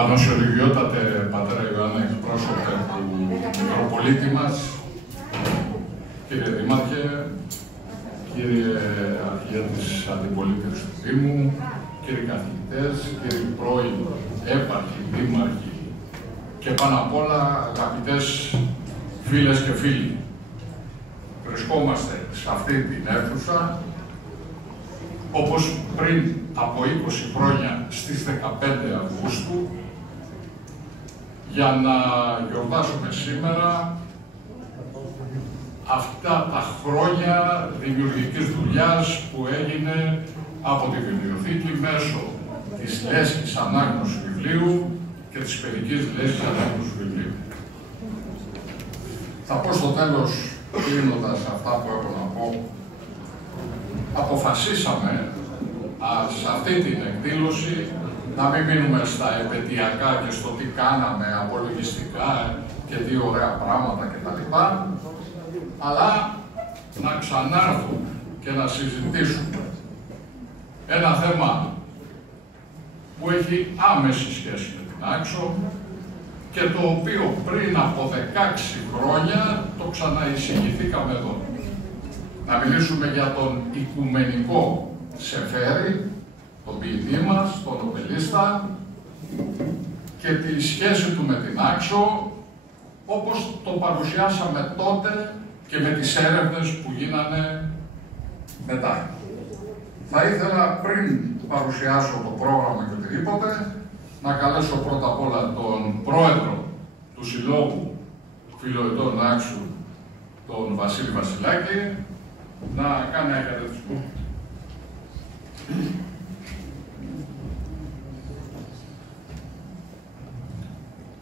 Πανωσιολογιότατε πατέρα Ιωάννα, εκπρόσωπε του Μητροπολίτη μας, κύριε Δήμαρχε, κύριε Αρχηγέ της Αντιπολίτευσης του Δήμου, κύριοι καθηγητές, κύριοι πρώην έπαρχοι, δήμαρχοι και πάνω απ' όλα αγαπητές φίλες και φίλοι. Βρισκόμαστε σε αυτή την αίθουσα όπως πριν από 20 χρόνια στις 15 Αυγούστου για να γιορτάσουμε σήμερα αυτά τα χρόνια δημιουργικής δουλειάς που έγινε από τη βιβλιοθήκη μέσω της λέσχης ανάγνωσης βιβλίου και της παιδικής λέσχης ανάγνωσης βιβλίου. Θα πω στο τέλος, κλείνοντας αυτά που έχω να πω, αποφασίσαμε σε αυτή την εκδήλωση να μην μείνουμε στα επαιτειακά και στο τι κάναμε απολογιστικά και τι ωραία πράγματα κτλ. Αλλά να ξανάρθουμε και να συζητήσουμε ένα θέμα που έχει άμεση σχέση με την Άξο και το οποίο πριν από 16 χρόνια το ξαναεισηγηθήκαμε εδώ. Να μιλήσουμε για τον οικουμενικό Σεφέρη, τον ποιητή μας, τον νομπελίστα και τη σχέση του με την Άξο όπως το παρουσιάσαμε τότε και με τις έρευνες που γίνανε μετά. Θα ήθελα πριν παρουσιάσω το πρόγραμμα και οτιδήποτε να καλέσω πρώτα απ' όλα τον πρόεδρο του Συλλόγου Φιλοετών Άξου, τον Βασίλη Βασιλάκη, να κάνει ένα χαιρετισμό.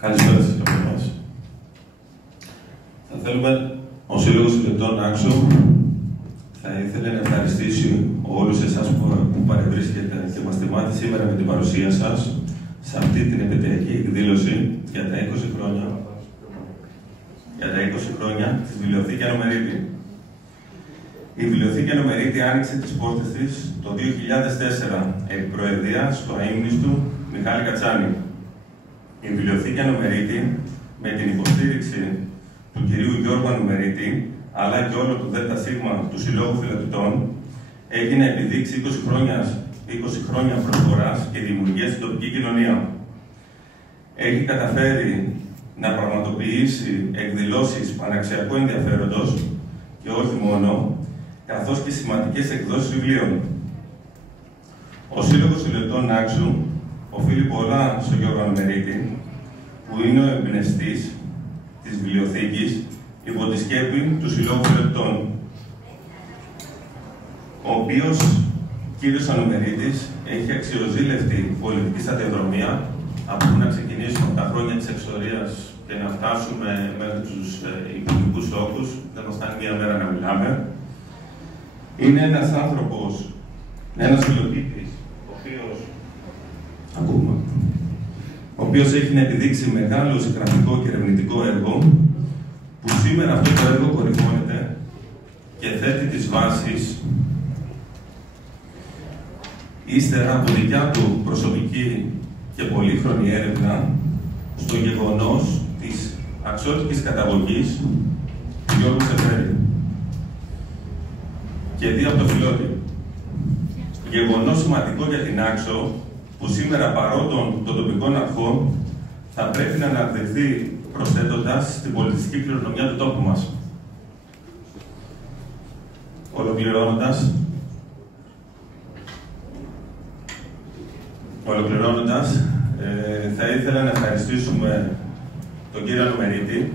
Καλησπέρα σας και από εμάς. Θα θέλουμε, ο Σύλλογος Φιλοετών Άξου θα ήθελε να ευχαριστήσει όλους εσάς που παρευρίσκετε και μας τιμάτε σήμερα με την παρουσία σας σε αυτή την επαιτειακή εκδήλωση για τα 20 χρόνια της Βιβλιοθήκη Ανομερίτη. Η Βιβλιοθήκη Ανομερίτη άνοιξε τις πόρτες της το 2004 επί προεδρίας του αείμνηστου Μιχάλη Κατσάνη. Η Βιβλιοθήκη Ανομερίτη, με την υποστήριξη του κυρίου Γιώργου Ανομερίτη, αλλά και όλο του ΔΣ του Συλλόγου Φιλοετών, έγινε επιδείξει 20 χρόνια προσφοράς και δημιουργίας στην τοπική κοινωνία. Έχει καταφέρει να πραγματοποιήσει εκδηλώσεις παναξιακού ενδιαφέροντος και όχι μόνο, καθώς και σημαντικές εκδόσεις βιβλίων. Ο Σύλλογος Φιλοετών Άξου οφείλει πολλά στον Γιώργο Ανομερίτη, που είναι ο εμπνευστής της βιβλιοθήκης υπό τη σκέπη του Συλλόγου Φιλοετών, ο οποίος κύριος Ανομερίτης έχει αξιοζήλευτη πολιτική σταδιοδρομία από που να ξεκινήσουμε από τα χρόνια της εξορίας και να φτάσουμε μέχρι τους υπουργικούς όγκους. Δεν μας φτάνει μία μέρα να μιλάμε. Είναι ένας άνθρωπος, ένας φιλοτύπης, ο οποίος έχει να επιδείξει μεγάλο συγγραφικό και ερευνητικό έργο, που σήμερα αυτό το έργο κορυφώνεται και θέτει τις βάσεις, ύστερα από δικιά του προσωπική και πολύχρονη έρευνα, στο γεγονός της αξιότικης καταγωγής του Γιώργου Σεφέρη και δι' από το Φιλότη. Γεγονός σημαντικό για την Άξο, που σήμερα παρόντων των τοπικών αρχών θα πρέπει να αναδειχθεί προσθέτοντας στην πολιτιστική κληρονομιά του τόπου μας. Ολοκληρώνοντας, θα ήθελα να ευχαριστήσουμε τον κύριο Ανομερίτη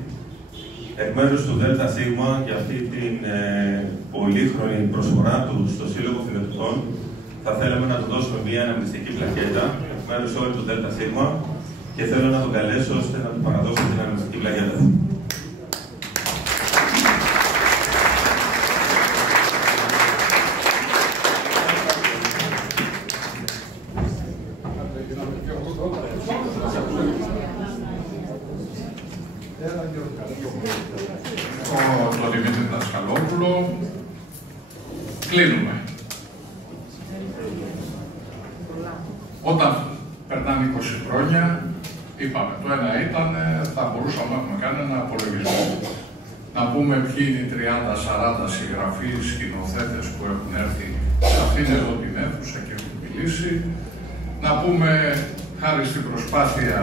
εκ μέρους του ΔΣ για αυτή την πολύχρονη προσφορά του στο Σύλλογο Φιλοετών. Θα θέλαμε να του δώσουμε μία αναμνηστική πλακέτα εκ μέρους όλου του ΔΣ και θέλω να τον καλέσω ώστε να του παραδώσω την αναμνηστική πλακέτα. Το Δημήτρη Δασκαλόπουλο. Κλείνουμε. Όταν περνάνε 20 χρόνια, είπαμε, το ένα ήταν, θα μπορούσαμε να έχουμε κάνει ένα απολογισμό. Να πούμε ποιοι είναι οι 30-40 συγγραφείς, σκηνοθέτες που έχουν έρθει σε αυτήν εδώ την αίθουσα και έχουν μιλήσει. Να πούμε, χάρη στην προσπάθεια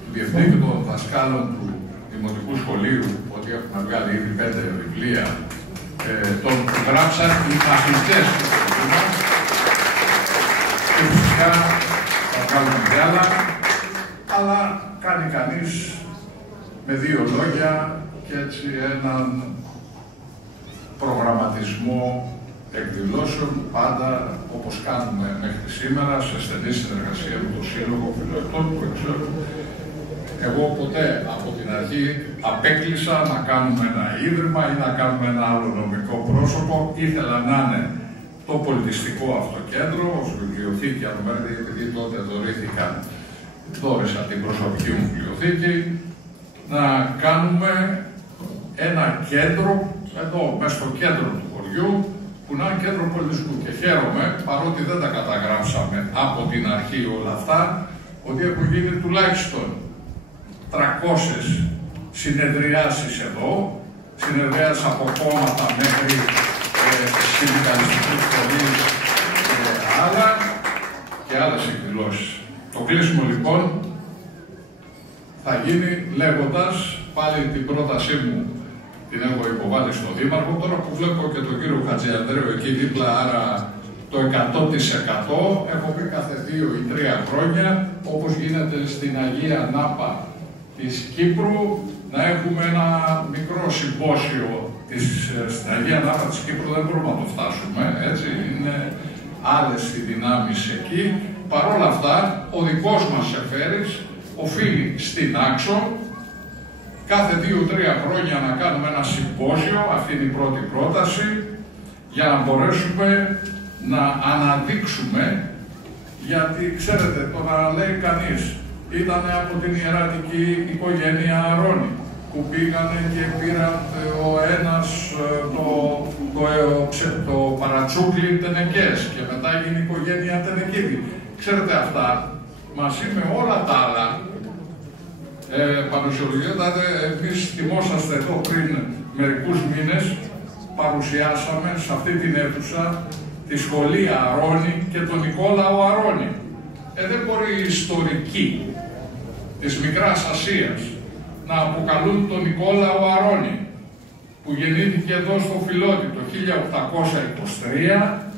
του Διευθυντή και των δασκάλων του Δημοτικού Σχολείου, ότι έχουμε βγάλει ήδη 5 βιβλία, που γράψαν οι μαθητές του σχολείου μας. Και φυσικά θα βγάλουμε κι άλλα, αλλά κάνει κανείς με 2 λόγια και έτσι έναν προγραμματισμό εκδηλώσεων, πάντα όπως κάνουμε μέχρι σήμερα, σε στενή συνεργασία με το Σύλλογο Φιλοετών που ξέρω. Εγώ ποτέ από την αρχή απέκλεισα να κάνουμε ένα ίδρυμα ή να κάνουμε ένα άλλο νομικό πρόσωπο. Ήθελα να είναι το πολιτιστικό αυτό κέντρο, ως βιβλιοθήκη, αν θέλετε, επειδή τότε δώρησα την προσωπική μου βιβλιοθήκη, να κάνουμε ένα κέντρο, εδώ, μέσα στο κέντρο του χωριού, που να είναι κέντρο πολιτισμού. Και χαίρομαι, παρότι δεν τα καταγράψαμε από την αρχή όλα αυτά, ότι έχουν γίνει τουλάχιστον 300 συνεδριάσεις εδώ, συνεδριάσεις από κόμματα μέχρι συνδικαλιστικούς φορείς και άλλα και άλλες εκδηλώσεις. Το κλείσιμο λοιπόν θα γίνει λέγοντας, πάλι την πρότασή μου την έχω υποβάλει στον Δήμαρχο, τώρα που βλέπω και τον κύριο Χατζιανδρέου εκεί δίπλα, άρα το 100% έχω πει κάθε 2 ή 3 χρόνια, όπως γίνεται στην Αγία Νάπα της Κύπρου, να έχουμε ένα μικρό συμπόσιο στην Αγία Νάπα της Κύπρου, δεν μπορούμε να το φτάσουμε, έτσι, είναι άλλες οι δυνάμεις εκεί. Παρ' όλα αυτά, ο δικός μας Σεφέρης οφείλει στην Άξο κάθε 2-3 χρόνια να κάνουμε ένα συμπόσιο, αυτή είναι η πρώτη πρόταση, για να μπορέσουμε να αναδείξουμε, γιατί ξέρετε, το να λέει κανείς, ήταν από την ιερατική οικογένεια Αρώνη, που πήγανε και πήραν ο ένας το παρατσούκλι Τενεκές και μετά έγινε η οικογένεια Τενεκίδη. Ξέρετε αυτά, μαζί με όλα τα άλλα, παρουσιολογιότατε, εμείς θυμόσαστε εδώ πριν μερικούς μήνες, παρουσιάσαμε σε αυτή την αίθουσα τη σχολή Αρώνη και τον Νικόλαο Αρώνη. Δεν μπορεί οι ιστορικοί της Μικράς Ασίας να αποκαλούν τον Νικόλαο Αρώνη, που γεννήθηκε εδώ στο Φιλότη το 1823,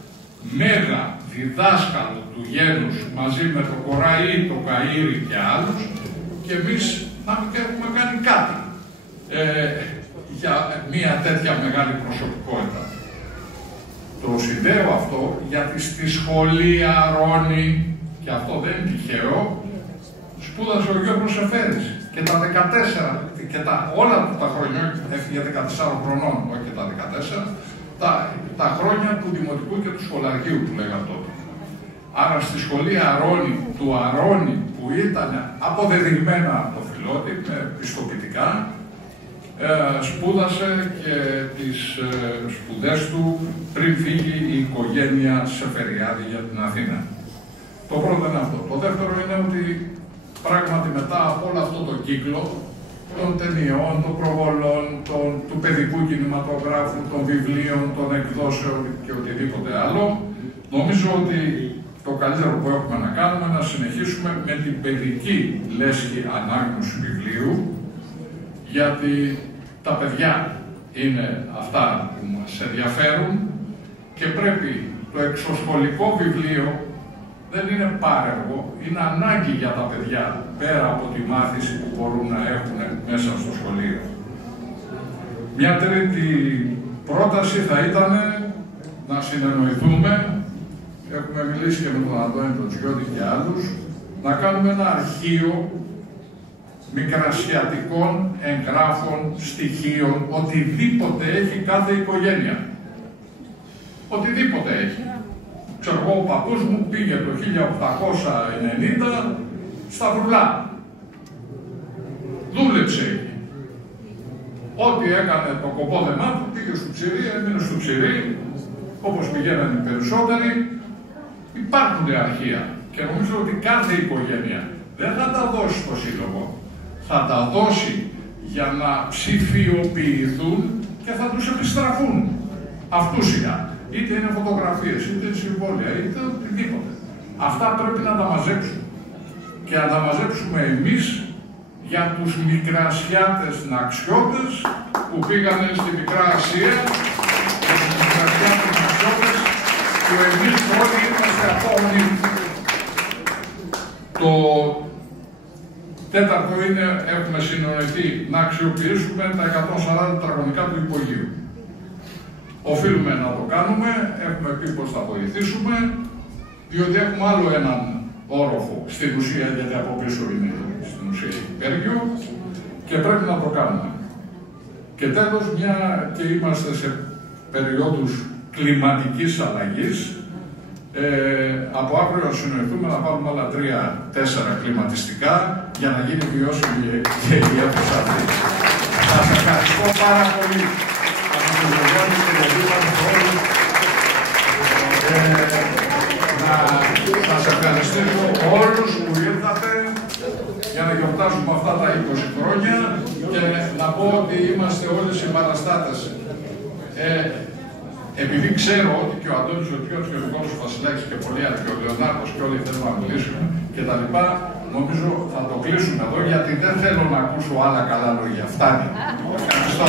μέγα διδάσκαλο του γένους μαζί με τον Κοραή, τον Καΐρη και άλλους, και εμείς να μην έχουμε κάνει κάτι για μια τέτοια μεγάλη προσωπικότητα. Το συνδέω αυτό γιατί στη σχολή Αρώνη, και αυτό δεν είναι τυχαίο, σπούδασε ο Γιώργος Σεφέρης και τα 14, και όλα τα χρόνια, έφυγε 14 χρονών, όχι και τα 14, τα χρόνια του Δημοτικού και του Σχολαργίου που λέγαμε τότε. Άρα στη σχολή Αρώνη, του Αρώνη, που ήταν αποδεδειγμένα από το Φιλότη, με πιστοποιητικά, σπούδασε και τις σπουδές του πριν φύγει η οικογένεια Σεφεριάδη για την Αθήνα. Το πρώτο είναι αυτό. Το δεύτερο είναι ότι πράγματι μετά από όλο αυτό το κύκλο των ταινιών, των προβολών, του παιδικού κινηματογράφου, των βιβλίων, των εκδόσεων και οτιδήποτε άλλο, νομίζω ότι το καλύτερο που έχουμε να κάνουμε είναι να συνεχίσουμε με την παιδική λέσχη ανάγνωση βιβλίου, γιατί τα παιδιά είναι αυτά που μας ενδιαφέρουν και πρέπει το εξωσχολικό βιβλίο δεν είναι πάρεργο, είναι ανάγκη για τα παιδιά, πέρα από τη μάθηση που μπορούν να έχουν μέσα στο σχολείο. Μια τρίτη πρόταση θα ήταν να συνεννοηθούμε, έχουμε μιλήσει και με τον Αντώνη, τον Τζιώτη και άλλους, να κάνουμε ένα αρχείο μικρασιατικών εγγράφων, στοιχείων, οτιδήποτε έχει κάθε οικογένεια. Οτιδήποτε έχει. Ξέρω εγώ, ο παππούς μου πήγε το 1890 στα Βρουλά. Δούλεψε εκεί. Ό,τι έκανε το κοπόδεμά του πήγε στο Ψηρή, έμεινε στο Ψηρή, όπως πηγαίνανε οι περισσότεροι. Υπάρχουν αρχεία. Και Και νομίζω ότι κάθε οικογένεια δεν θα τα δώσει στο σύλλογο, θα τα δώσει για να ψηφιοποιηθούν και θα τους επιστραφούν αυτούσια. Είτε είναι φωτογραφίες, είτε συμβόλαια, είτε οτιδήποτε. Αυτά πρέπει να τα μαζέψουμε. Και να τα μαζέψουμε εμείς για τους μικρασιάτες ναξιώτες που πήγανε στη Μικρά Ασία, και τους μικρασιάτες ναξιώτες που εμείς όλοι είμαστε απόνοι. Το τέταρτο είναι, έχουμε συνοηθεί να αξιοποιήσουμε τα 140 τετραγωνικά του υπογείου. Οφείλουμε να το κάνουμε, έχουμε πει πως θα βοηθήσουμε, διότι έχουμε άλλο έναν όροφο στην ουσία, γιατί από πίσω είναι στην ουσία υπέργειο και πρέπει να το κάνουμε. Και τέλος, μια και είμαστε σε περιόδους κλιματικής αλλαγής, από αύριο να συνοηθούμε να πάρουμε άλλα 3-4 κλιματιστικά για να γίνει βιώσιμη και η αίθουσα αυτή. Σας ευχαριστώ πάρα πολύ. Να σας ευχαριστήσω όλους που ήρθατε για να γιορτάσουμε αυτά τα 20 χρόνια και να πω ότι είμαστε όλες οι παραστάτες. Επειδή ξέρω ότι και ο Αντώνης ο Τιώτης και ο Νικόλος ο Βασιλάκης και πολλοί άλλοι και ο Λεωνάρδος και όλοι θέλουν να μιλήσουν και τα λοιπά, νομίζω θα το κλείσουμε εδώ γιατί δεν θέλω να ακούσω άλλα καλά λόγια. Φτάνει. Ευχαριστώ.